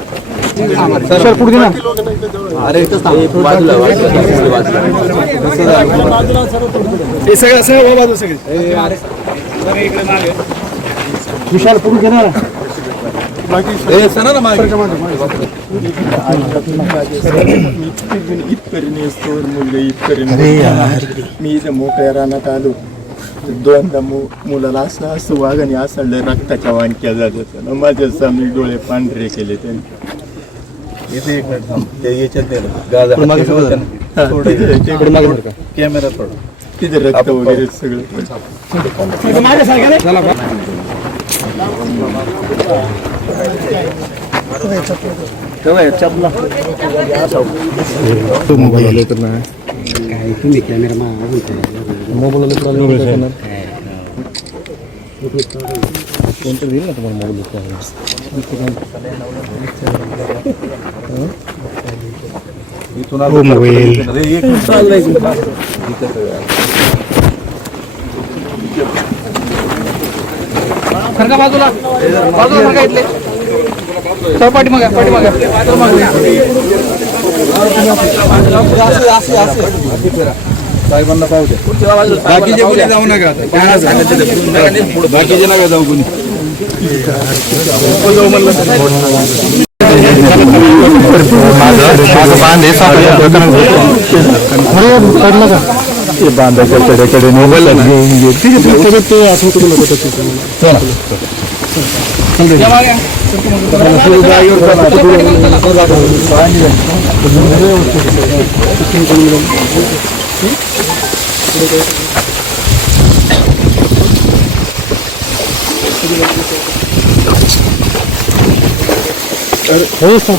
Sir पुढे ना. अरे बाजूला हे सगळं सगळं बाजू सगळे. विशाल पुढे घेणार सणा ना इथपर्यंत इथपर्यंत मी इथे मोकळ्या रानात आलो दोनदा मु मुलाला असं असं वाघाने असं रक्ताच्या वाणक्या जात माझ्या सामने डोळे पांढरे केले त्यांनी याच्यात तिथे- कॅमेरा थोडा तिथे रक्त वगैरे सगळं मोबाईल तुम्ही कॅमेरा मोबाईल आले तर कोणतं देईल ना तुम्हाला मोबाईल मोबाईल. बाजूला बाजूला सरका इथले सर पाठीमागे पाठीमागे साहेबांना पाहू द्या बाकीचे कोणी जाऊ नका आता. काय सांगायचं ते पुढं नका नेऊ, पुढं. बाकीचे नका जाऊ कोणी. पडलं का ते बांधायच्या कडेकडे मोबाईल घेऊन घे ते असं करू नको हो सर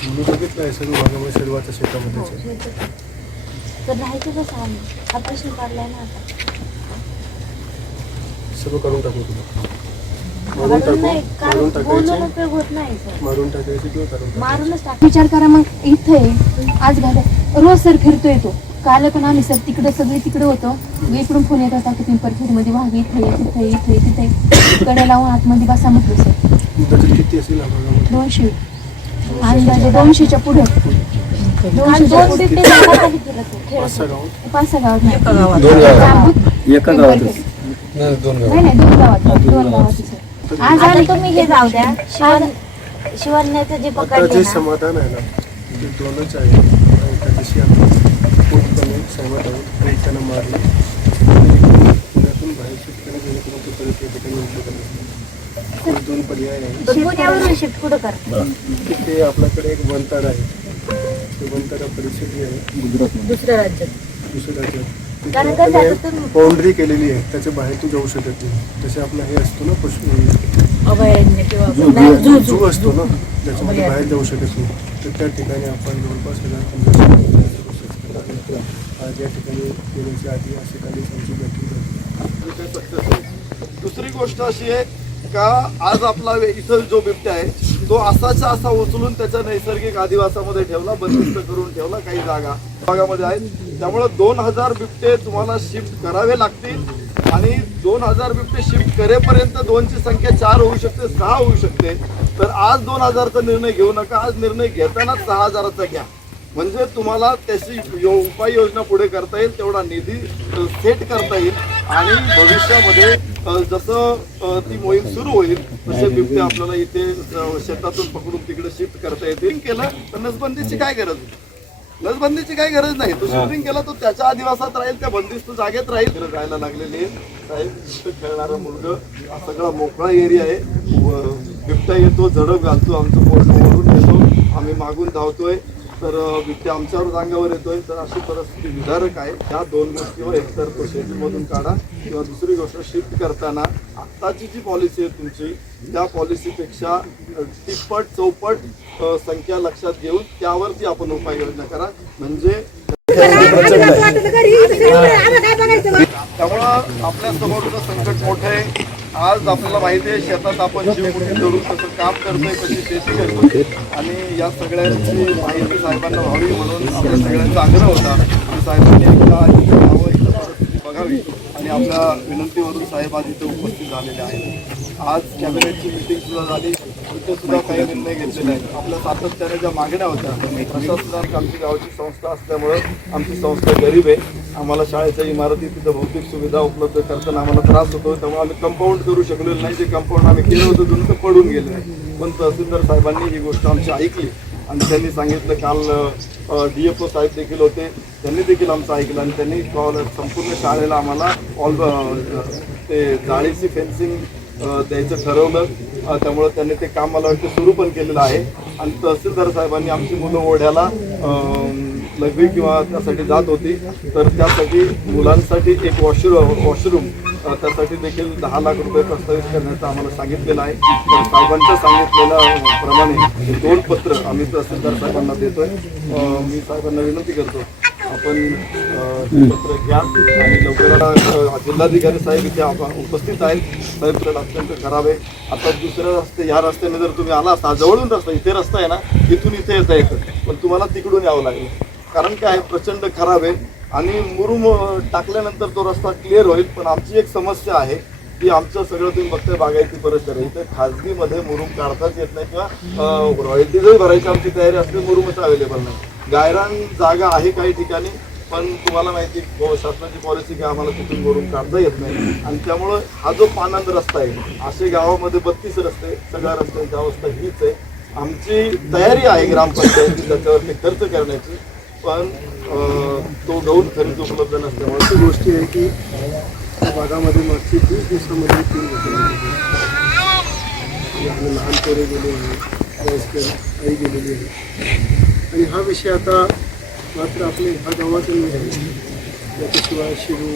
वाघामुळे शरीराच्या शेतामध्ये तर राहायचं कसं आम्ही हा प्रश्न काढलाय ना आता सगळं करून टाकू तुला मारून टाकायचे? मारूनच टाक विचार करा मग. इथे आज घाल. रोज सर फिरतोय तो. काल पण आम्ही सर तिकडे सगळे तिकडे होतो. इकडून फोन येत होता की पिंपरखेडमध्ये वाघ इथे आहे, तिथे इथे आहे, तिथे. कडे लावून आतमध्ये बसा म्हटलं सर. दोनशे. अंदाजे दोनशेच्या पुढे. पाच सहा. गावात? गावात नाही. नाही नाही दोन गावात. दोन गावात. सर. आज आले तुम्ही हे जाऊ द्या. शिवण्याचं जे पकडले समाधान आहे ना ते दोनच आहे. पूर्णपणे सहमत आहोत काही त्यांना मारलं. पुण्यातून बाहेर शिफ्ट केलं जेणेकरून ते परत या ठिकाणी येऊ शकत नाही. हे दोन पर्याय आहे? तिथे आपल्याकडे एक वंतार आहे. ते परिषद जी आहे. दुसऱ्या राज्यात. दुसऱ्या राज्यात. कारण बाउंड्री केलेली आहे. त्याच्या बाहेर तू जाऊ शकत नाही. तसे आपला हे असतो ना पशु अभयारण्य किंवा झू- असतो ना त्याच्यामध्ये बाहेर जाऊ शकत नाही. तर त्या ठिकाणी आपण जवळपास हजार पंधराशे आज या ठिकाणी येण्याच्या आधी अशी काही त्यांची बैठक झाली. दुसरी गोष्ट अशी आहे का आज आपला वे- इथं जो बिबट्या आहे तो असाचा असा उचलून त्याच्या नैसर्गिक आदिवासामध्ये ठेवला बंदिस्त करून ठेवला काही जागा भागामध्ये आहेत. त्यामुळे दोन हजार बिबटे तुम्हाला शिफ्ट करावे लागतील आणि दोन हजार बिबटे शिफ्ट करेपर्यंत दोनची संख्या चार होऊ शकते सहा होऊ शकते. तर आज दोन हजारचा निर्णय घेऊ नका. आज निर्णय घेतानाच सहा हजाराचा घ्या. म्हणजे तुम्हाला त्याची यो उपाययोजना पुढे करता येईल तेवढा निधी सेट करता येईल आणि भविष्यामध्ये जसं ती मोहीम सुरू होईल तसे बिबटे आपल्याला इथे शेतातून पकडून तिकडे शिफ्ट करता येतील. केलं तर नसबंदीची काय गरज नसबंदीची काही गरज नाही. तो शूटिंग केला तो त्याच्या आदिवासात राहील त्या बंदिस्त जागेत राहील. जायला लागलेली आहे. साहेब खेळणारं मुलगा हा सगळा मोकळा एरिया आहे. व बिबट्या येतो झडप घालतो आमचं पोट येतो. आम्ही मागून धावतोय. तर विद्या बिबट्या आमच्यावर अंगावर येतोय. तर अशी परिस्थिती विधारक आहे. या दोन गोष्टीवर एकतर तो शेतीमधून काढा किंवा दुसरी गोष्ट शिफ्ट करताना आत्ताची जी पॉलिसी आहे तुमची त्या पॉलिसीपेक्षा तिप्पट चौपट संख्या लक्षात घेऊन त्यावरती आपण उपाययोजना करा. म्हणजे त्यामुळं आपल्या समोरचं संकट मोठं आहे. आज आपल्याला माहिती आहे शेतात आपण शिवमुठी धरून कसं काम करतोय कशी शेती. करतोय आणि या सगळ्यांची माहिती साहेबांना व्हावी म्हणून आपल्या सगळ्यांचा आग्रह होता. की साहेबांनी एकदा इथं इथं परिस्थिती बघावी. आणि आपल्या विनंतीवरून साहेब आज इथे उपस्थित झालेले आहेत. आज कॅबिनेटची मिटिंग सुद्धा झाली. तिथे सुद्धा काही निर्णय घेतलेले आहेत. आपल्या सातत्याने ज्या मागण्या होत्या प्रशासनात आमची गावची संस्था असल्यामुळं आमची संस्था गरीब आहे. आम्हाला शाळेच्या इमारती तिथं भौतिक सुविधा उपलब्ध करताना आम्हाला त्रास होतो त्यामुळे आम्ही कंपाऊंड करू शकलो नाही. जे कंपाऊंड आम्ही केलं होतं तुमचं पडून गेलं आहे पण तहसीलदार साहेबांनी ही गोष्ट आमची ऐकली. आणि त्यांनी सांगितलं काल डी एफ ओ साहेब देखील होते. त्यांनी देखील आमचं ऐकलं आणि त्यांनी कॉल संपूर्ण शाळेला आम्हाला ऑल ते जाळीची फेन्सिंग द्यायचं ठरवलं. त्यामुळं त्यांनी ते काम मला वाटतं सुरू पण केलेलं आहे. आणि तहसीलदार साहेबांनी आमची मुलं ओढ्याला लघवी किंवा त्यासाठी जात होती. तर त्यासाठी मुलांसाठी एक वॉशरूम वॉशरूम त्यासाठी देखील दहा लाख रुपये प्रस्तावित करण्याचं आम्हाला सांगितलेलं आहे. तर साहेबांच्या सांगितलेल्या प्रमाणे दोन पत्र आम्ही तहसीलदार साहेबांना देतोय. मी साहेबांना विनंती करतो. आपण पत्र घ्या आणि लवकरात जिल्हाधिकारी साहेब इथे उपस्थित आहेत. साहेब तर अत्यंत खराब आहे. आता दुसऱ्या रस्ते ह्या रस्त्याने जर तुम्ही आला असता जवळून रस्ता इथे रस्ता आहे ना इथून इथे येता येतं. पण तुम्हाला तिकडून यावं लागेल. कारण काय आहे, प्रचंड खराब आहे. आणि मुरुम टाकल्यानंतर तो रस्ता क्लिअर होईल. पण आमची एक समस्या आहे की आमचं सगळं तुम्ही बघताय बागायती परिसर आहे. इथे खाजगीमध्ये मुरुम काढताच येत नाही किंवा रॉयल्टी जरी भरायची आमची तयारी असली मुरुमच अवेलेबल नाही. गायरान जागा आहे काही ठिकाणी पण तुम्हाला माहिती आहे, शासनाची पॉलिसी की आम्हाला तिथून मुरुम काढता येत नाही. आणि त्यामुळं हा जो पानंद रस्ता आहे असे गावामध्ये बत्तीस रस्ते सगळ्या रस्त्यांची अवस्था हीच आहे. आमची तयारी आहे ग्रामपंचायती त्याच्यावरती खर्च करण्याची पण तो गौण खरीच उपलब्ध नसल्यामुळे अशी गोष्टी आहे की त्या भागामध्ये मागची वीस दिवसामध्ये तीन लहान पोरे गेले आहेत वयस्कर आई गेलेली आहे. आणि हा विषय आता मात्र आपले ह्या गावातून नाही आहे त्याच्याशिवाय शिरू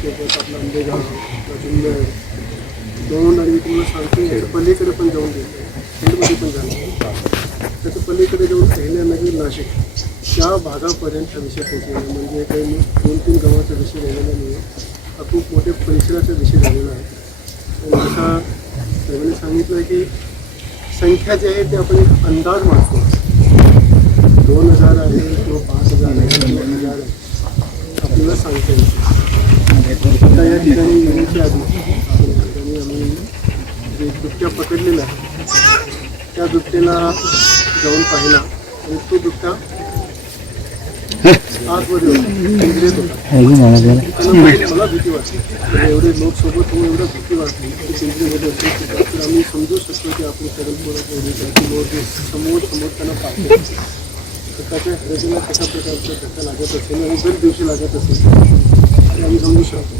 सोबत आपला आंबेगाव जुन्नर दोन आणि मी तुम्हाला सांगतो याच्या पलीकडे पण जाऊन गेलो. खेडमध्ये पण जाणार त्याच्या पलीकडे जाऊन अहिल्यानगर नाशिक. त्या भागापर्यंत हा विषय पोहोचलेला आहे. म्हणजे काही दोन तीन गावाचा विषय राहिलेला नाही हा खूप मोठ्या परिसराचा विषय झालेला आहे. आणि जसा साहेबांनी सांगितलं की संख्या जी आहे ते आपण एक अंदाज मागतो दोन हज़ार आहे किंवा पाच हज़ार आहे किंवा हज़ार आहे. आपल्याला सांगता. आता या ठिकाणी येण्याच्या आधी ठिकाणी आम्ही जे बिबट्या पकडलेला आहे. त्या बिबट्याला जाऊन पाहिला आणि तो बिबटा आतमध्ये होता मला होऊन एवढं भीती वाटली समजू शकतो की आपण समोर समोर त्यांना पाहतो. तर त्याच्या कशा प्रकारचा धक्का लागत असेल आणि दर दिवशी लागत असेल ते आम्ही समजू शकतो.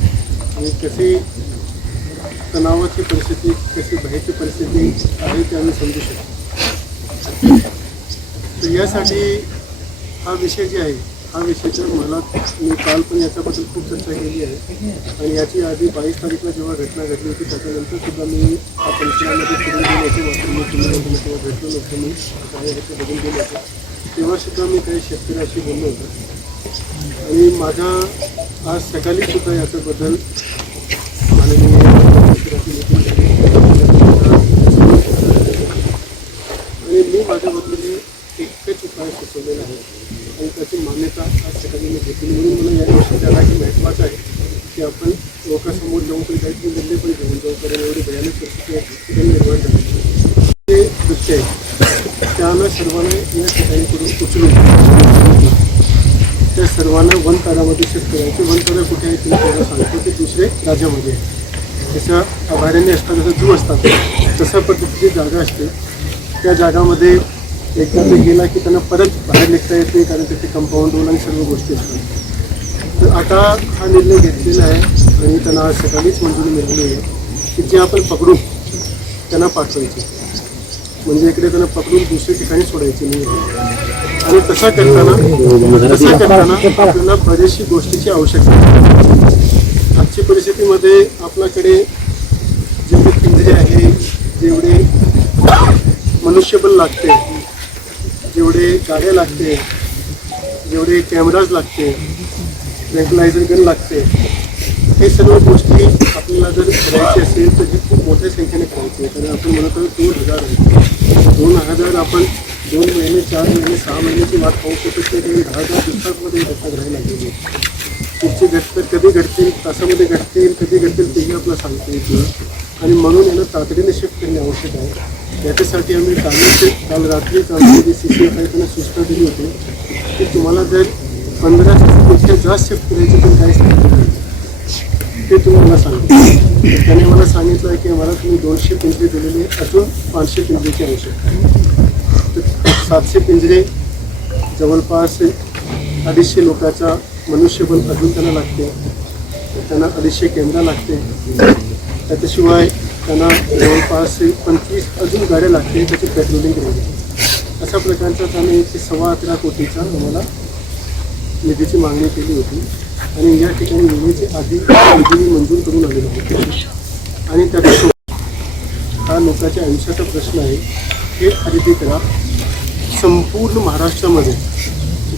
आणि कशी तणावाची परिस्थिती कशी भयाची परिस्थिती आहे ते आम्ही समजू शकतो. तर यासाठी हा विषय जे आहे हा विषय तर मला मी काल पण याच्याबद्दल खूप चर्चा केली आहे. आणि याची आधी बावीस तारीखला जेव्हा घटना घडली होती त्याच्यानंतर सुद्धा मी हा पंचनामध्ये फिरून गेलो होतो वाटून मी तुम्हाला तेव्हा भेटलो नव्हतो मी काही ह्याचे बघून गेलो होतो. तेव्हा सुद्धा मी काही शेतकऱ्याशी बोललो होतो. आणि माझा आज सकाळी सुद्धा याच्याबद्दल माननीय आणि मी माझ्या वतीने एकच उपाय सुचवलेला आहे. आणि त्याची मान्यता आज सकाळी मी घेतली. म्हणून मला या गोष्टी त्याला की महत्त्वाचं आहे की आपण लोकांसमोर जाऊन पण काहीतरी निर्णय पण घेऊन जाऊ. कारण एवढी भयानक परिस्थिती आहे. निर्माण झाली. ते दृश्य आहे. त्यांना सर्वांना या ठिकाणीकडून उचलून त्या सर्वांना वन तारामध्ये शिफ्ट करायचे. वन तारा कुठे आहे तुम्ही त्याला सांगतो ते दुसरे राज्यामध्ये आहे. जसं अभयारण्य असतात जसं जू असतात तशा पद्धतीची जागा असते. त्या जागामध्ये एकदा ते गेला की त्यांना परत बाहेर निघता येत नाही कारण तिथे कंपाऊंड होऊन आणि सर्व गोष्टी असतात. तर आता हा निर्णय घेतलेला आहे आणि त्यांना आज सकाळीच मंजुरी मिळाली आहे की जे आपण पकडू त्यांना पाठवायचे. म्हणजे इकडे त्यांना पकडून दुसऱ्या ठिकाणी सोडायचे नाही. आणि तसा करताना तसा करताना आपल्याला बऱ्याचशी गोष्टीची आवश्यकता आजची परिस्थितीमध्ये आपल्याकडे जेवढे पिंजरे आहे जेवढे मनुष्यबल लागते जेवढे गाड्या लागते जेवढे कॅमेराज लागते ट्रँकलायझर गन लागते हे सर्व गोष्टी आपल्याला जर करायची असेल तर हे खूप मोठ्या संख्येने करायची आहे. कारण आपण म्हणत आहोत दोन हजार दोन हजार आपण दोन महिने चार महिने सहा महिन्याची वाट पाहू शकत नाही. तरी दहा दहा दिवसांमध्ये घटना घडायला लागलेली पुढची पुढचे घटना कधी घडतील तासामध्ये घडतील कधी घडतील तेही आपल्याला सांगता येत नाही. आणि म्हणून यांना तातडीने शिफ्ट करणे आवश्यक आहे. याच्यासाठी आम्ही कालच काल रात्री आम्ही जे सी सी एफ आहे त्यांना सूचना दिली होती की तुम्हाला जर पंधरा पेक्षा जास्त शिफ्ट करायची तर काही सांगितलं ते तुम्ही मला सांगितलं त्याने मला सांगितलं आहे की आम्हाला तुम्ही दोनशे पिंजरे दिलेले अजून पाचशे पिंजऱ्याची आवश्यकता सातशे पिंजरे जवळपास अडीचशे लोकांचा मनुष्यबळ अजून त्यांना लागते. त्यांना अडीचशे कॅमेरा लागते. त्याच्याशिवाय त्यांना जवळपास पंचवीस अजून गाड्या लागते त्याची पेट्रोलिंग करायची अशा प्रकारचा त्याने सव्वा अकरा कोटीचा आम्हाला निधीची मागणी केली होती. आणि या ठिकाणी निधीची आधी मंजुरी मंजूर करून आलेलो होतो आणि त्याच्यासोबत हा लोकांच्या आयुष्याचा प्रश्न आहे. हे खरेदी करा. संपूर्ण महाराष्ट्रामध्ये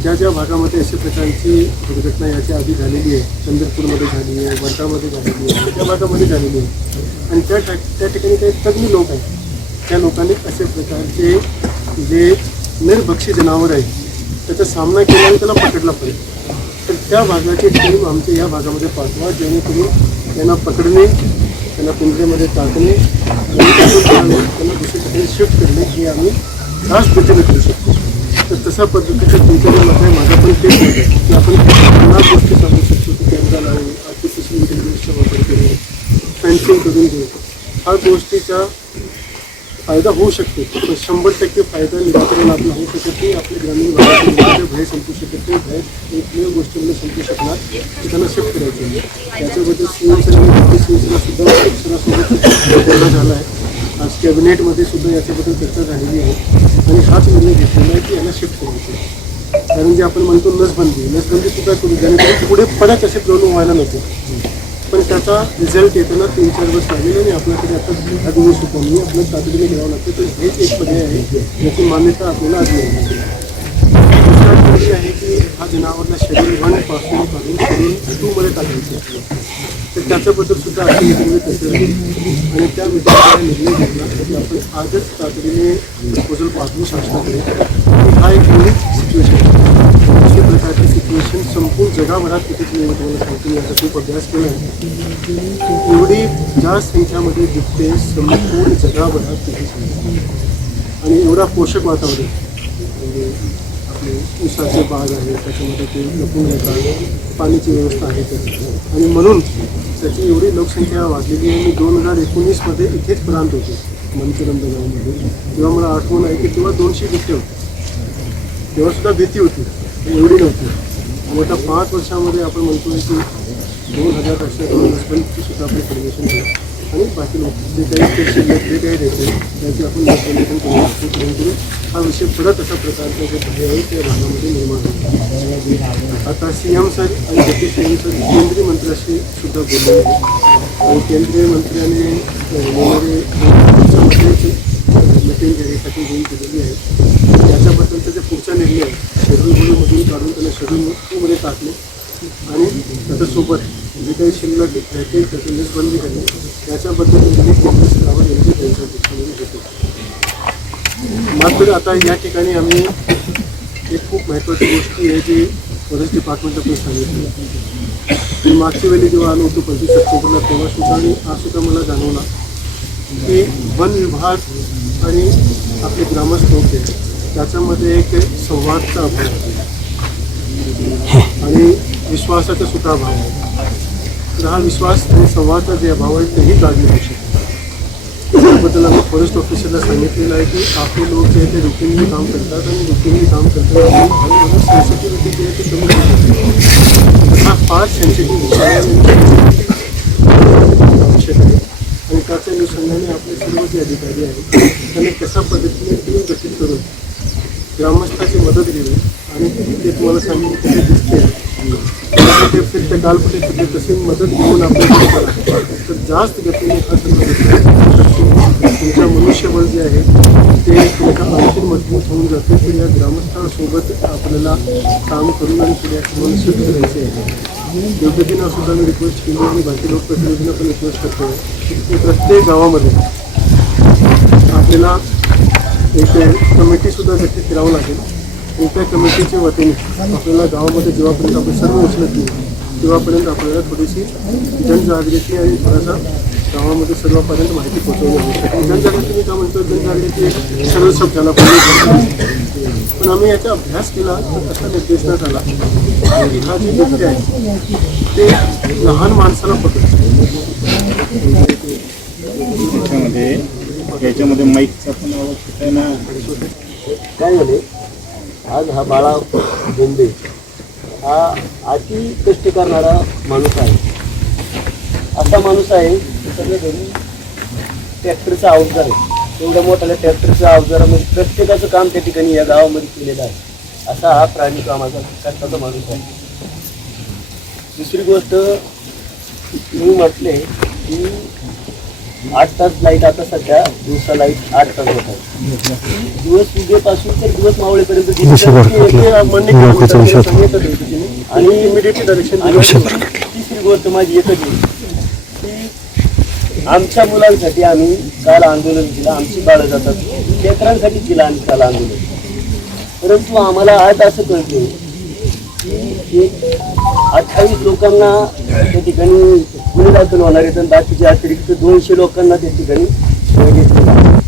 ज्या ज्या भागामध्ये अशा प्रकारची दुर्घटना याच्या आधी झालेली आहे चंद्रपूरमध्ये झाली आहे वर्धामध्ये झालेली आहे त्या भागामध्ये झालेली आहे. आणि त्या त्या ठिकाणी काही तज्ज्ञ लोक आहेत. त्या लोकांनी अशा प्रकारचे जे निर्भक्षी जनावर आहे त्याचा सामना केला आणि त्याला पकडला पाहिजे. तर त्या भागाची टीम आमच्या या भागामध्ये पाठवा जेणेकरून त्यांना पकडणे त्यांना पिंजऱ्यामध्ये टाकणे आणि त्यांना दुसरीकडे शिफ्ट करणे हे आम्ही खास पद्धतीने करू शकतो तर तशा पद्धतीच्या तुमच्यामध्ये माझा पण तेच आहे की आपण पुन्हा गोष्टी सांगू शकतो की कॅमेरा लावून आर्टिफिशियल इंटेलिजन्सचा वापर करून फेन्सिंग करून घेऊ. हा गोष्टीचा फायदा होऊ शकतो. पण शंभर टक्के फायदा निराकरण आपला होऊ शकत नाही आपल्या ग्रामीण भागातील भय संपू शकत नाही. भय एकमेव गोष्टीमध्ये संपू शकणार की त्यांना शिफ्ट करायचं आहे त्याच्याबद्दल सी एम शिवसेना शिवसेनासुद्धा शिक्षणासोबत बोलणं झालं आहे. आज कॅबिनेटमध्ये सुद्धा याच्याबद्दल चर्चा झालेली आहे. आणि हाच निर्णय घेतलेला आहे की यांना शिफ्ट करायचं कारण जे आपण म्हणतो लसबंदी. नसबंदी सुद्धा करू? जेणेकरून पुढे परत असे प्रॉब्लेम व्हायला नको. पण त्याचा रिझल्ट येताना तीन, चार वर्ष लागेल आणि आपल्याकडे आता दहा दिवस नाही आपल्याला तातडीने घ्यावं लागतं. तर हेच एक पर्याय आहे, याची मान्यता आपल्याला आज मिळाली दुसरा पर्याय आहे की हा जनावरला शरीर वन पासून काढून शरीर टूमध्ये टाकायचं आहे. तर त्याच्याबद्दल सुद्धा कसं आणि त्या निर्णय घेतला की आपण आजच तातडीने प्रपोजल पाठवू शासनाकडे हा एक युनिक सिच्युएशन आहे. अशा सिच्युएशन संपूर्ण जगाभरात किती मी तुम्हाला सांगतो मी याचा खूप अभ्यास केला आहे. एवढी जास्त संख्यामध्ये दिसते संपूर्ण जगाभरात किती आणि एवढा पोषक वातावरण म्हणजे आपले ऊसाचे बाग आहे त्याच्यामध्ये ते लपून येतात पाण्याची व्यवस्था आहे त्याची. आणि म्हणून त्याची एवढी लोकसंख्या वाढलेली आहे मी दोन हजार एकोणीसमध्ये इथेच प्रांत होते मंचरंद गावामध्ये तेव्हा मला आठवण आहे की तेव्हा दोनशे बिबटे होते. तेव्हासुद्धा भीती होती एवढी नव्हती. आणि आता पाच वर्षामध्ये आपण म्हणतोय की दोन हजारपेक्षा दोन हजबंडची सुद्धा आपण परमिशन केलं आणि बाकी लोक जे काही ते शिल्लक जे काही देते त्याची आपण परमिशन करू शकतो जेणेकरून हा विषय परत अशा प्रकारचा जे भय आहे त्या भागामध्ये निर्माण होतो. आता सी एम सर आणि डेप्युटी सी एम सर केंद्रीय मंत्र्याशी सुद्धा बोलले आहे आणि केंद्रीय मंत्र्याने येणारे मिटिंग घेण्यासाठी घेऊन दिलेली आहे त्याच्याबद्दलचा जे पुढचा निर्णय शेड्यूल म्हणून काढून त्यांना शेड्यूल टाकले. आणि त्याच्यासोबत जे काही शिल्लक राहतील त्याची लिस्ट बंदी करणे त्याच्याबद्दल त्यांनी काँग्रेस रावत यांची त्यांच्या दृष्टीने घेतो मात्र आता या ठिकाणी आम्ही एक खूप महत्त्वाची गोष्टी आहे जी फॉरेस्ट डिपार्टमेंट सांगितली. मी मागच्या वेळी जेव्हा आलो होतो पंचवीस ऑक्टोबरला तेव्हा सुद्धा आणि सुद्धा मला जाणवला की वन विभाग आणि आपले ग्रामस्थ होते त्याच्यामध्ये एक संवादचा अभाव आहे. आणि विश्वासाचा सुद्धा अभाव आहे. तर हा विश्वास आणि संवादाचा जे अभाव आहे तेही जागे होऊ शकतो त्याबद्दल आम्ही फॉरेस्ट ऑफिसरला सांगितलेलं आहे की आपले लोक जे आहे ते रुटीनली काम करतात आणि रुटीनली काम करताना सेन्सिटिव्हिटी जी आहे ती कमी होते हा फार सेन्सिटिव्ह विषय आवश्यक आहे. आणि त्याच्या अनुषंगाने आपले सर्व जे अधिकारी आहेत त्यांनी कशा पद्धतीने टीम गठीत करून ग्रामस्थाची मदत घेऊन आणि ते तुम्हाला सांगितलं ते दिसते ते फिरते कालपटे तशी मदत घेऊन आपल्याला तर जास्त गतीने तुमच्या मनुष्यबळ जे आहे ते तुमच्या आणखी मजबूत होऊन जाते. तर या ग्रामस्थांसोबत आपल्याला काम करून आणि पुढे मनुष्य करायचे आहे. योग्यतेनं सुद्धा मी रिक्वेस्ट केली आणि बाकी लोकप्रतिनिधींना पण रिक्वेस्ट करतो. की प्रत्येक गावामध्ये आपल्याला एक कमिटीसुद्धा गठीत करावं लागेल. आणि त्या कमिटीच्या वतीने आपल्याला गावामध्ये जेव्हापर्यंत आपण सर्व उचलत नाही तेव्हापर्यंत आपल्याला थोडीशी जनजागृती आणि थोडासा गावामध्ये सर्वांपर्यंत माहिती पोहोचवली आवश्यक जनजागृती मी का म्हणतो? जनजागृती एक सरळ शब्दाला पण आम्ही याचा अभ्यास केला तर असा निर्देशनात आला की हा जे व्यक्ती आहे ते लहान माणसाला पकडतो त्याच्यामध्ये याच्यामध्ये माईकचा पण आवाज होता ना? काय झाले? आज हा बाळा बोंबे हा अति कष्ट करणारा माणूस आहे. असा माणूस आहे की सगळ्या घरी ट्रॅक्टरचा अवजार आहे. एवढ्या मोठ्या ट्रॅक्टरच्या अवजारामध्ये म्हणजे प्रत्येकाचं काम त्या ठिकाणी या गावामध्ये केलेलं आहे. असा हा प्राणी कामाचा कष्टाचा माणूस आहे. दुसरी गोष्ट मी म्हटले की आठ तास लाइट आता सध्या दिवसा लाइट आठ तास होत आहे. दिवस उद्यापासून तर दिवस मावळेपर्यंत आणि इमिडिएटली डायरेक्शन तिसरी गोष्ट माझी एकच आहे की आमच्या मुलांसाठी आम्ही काल आंदोलन केलं. आमची बाळं जातात. लेकरांसाठी केलं आम्ही काल आंदोलन. परंतु आम्हाला आज असं कळतं की अठ्ठावीस लोकांना त्या ठिकाणी गुन्हे दाखल होणार आहेत आणि बाकीचे अतिरिक्त दोनशे लोकांना त्या ठिकाणी घेतलेलं.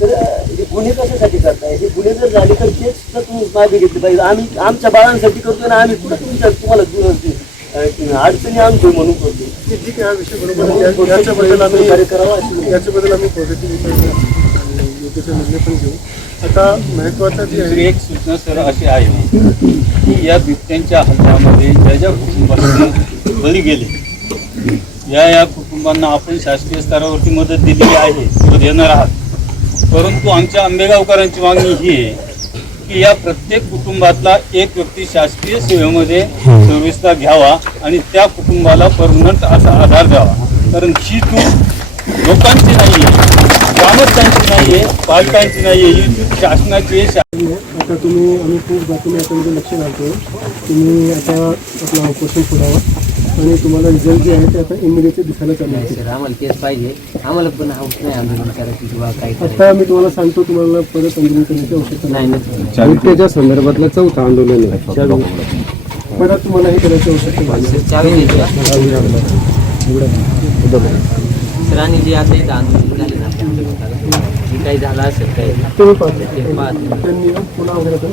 तर हे गुन्हे कशासाठी करताय? हे गुन्हे जर झाले तर तेच तर तुम्ही मागे घेतले पाहिजे. आम्ही आमच्या बाळांसाठी करतोय ना आम्ही कुठं तुमच्या तुम्हाला अडचणी आणतोय म्हणून करतोय. ठीक आहे हा विषय बरोबर याच्याबद्दल आम्ही कार्य करावं अशी याच्याबद्दल आम्ही पॉझिटिव्ह आणि योग्य निर्णय पण घेऊ. आता महत्वाचं जे दुसरी आहे एक सूचना सर अशी आहे की या बिबट्यांच्या हल्ल्यामध्ये ज्या ज्या कुटुंबांना बळी गेले या या कुटुंबांना आपण शासकीय स्तरावरती मदत दिलेली आहे. व देणार आहात. परंतु आमच्या आंबेगावकरांची मागणी ही आहे की या प्रत्येक कुटुंबातला एक व्यक्ती शासकीय सेवेमध्ये सर्व्हिसला घ्यावा आणि त्या कुटुंबाला परमनंट असा आधार द्यावा. कारण ही चूक लोकांची नाही आहे ग्रामस्थांची नाही आहे पालकांची नाही आहे ही चूक शासनाची आहे. आता तुम्ही आम्ही खूप बातमी याच्यामध्ये लक्ष घालतो तुम्ही आता आपला ऑपरेशन पुरावा आणि तुम्हाला रिझल्ट जे आहे ते आता इमिडिएटली दिसायला चालू आहे सर आम्हाला केस पाहिजे आम्हाला पण हाऊस नाही आंदोलन करायची किंवा काही आता मी तुम्हाला सांगतो तुम्हाला परत आंदोलन करण्याची आवश्यकता नाही नाही बिबट्याच्या संदर्भातलं चौथं आंदोलन आहे परत तुम्हाला हे करायची आवश्यकता नाही सर आणि जे आता इथं आंदोलन झाले ना जे काही झालं असेल काही तुम्ही पाहता पुन्हा वगैरे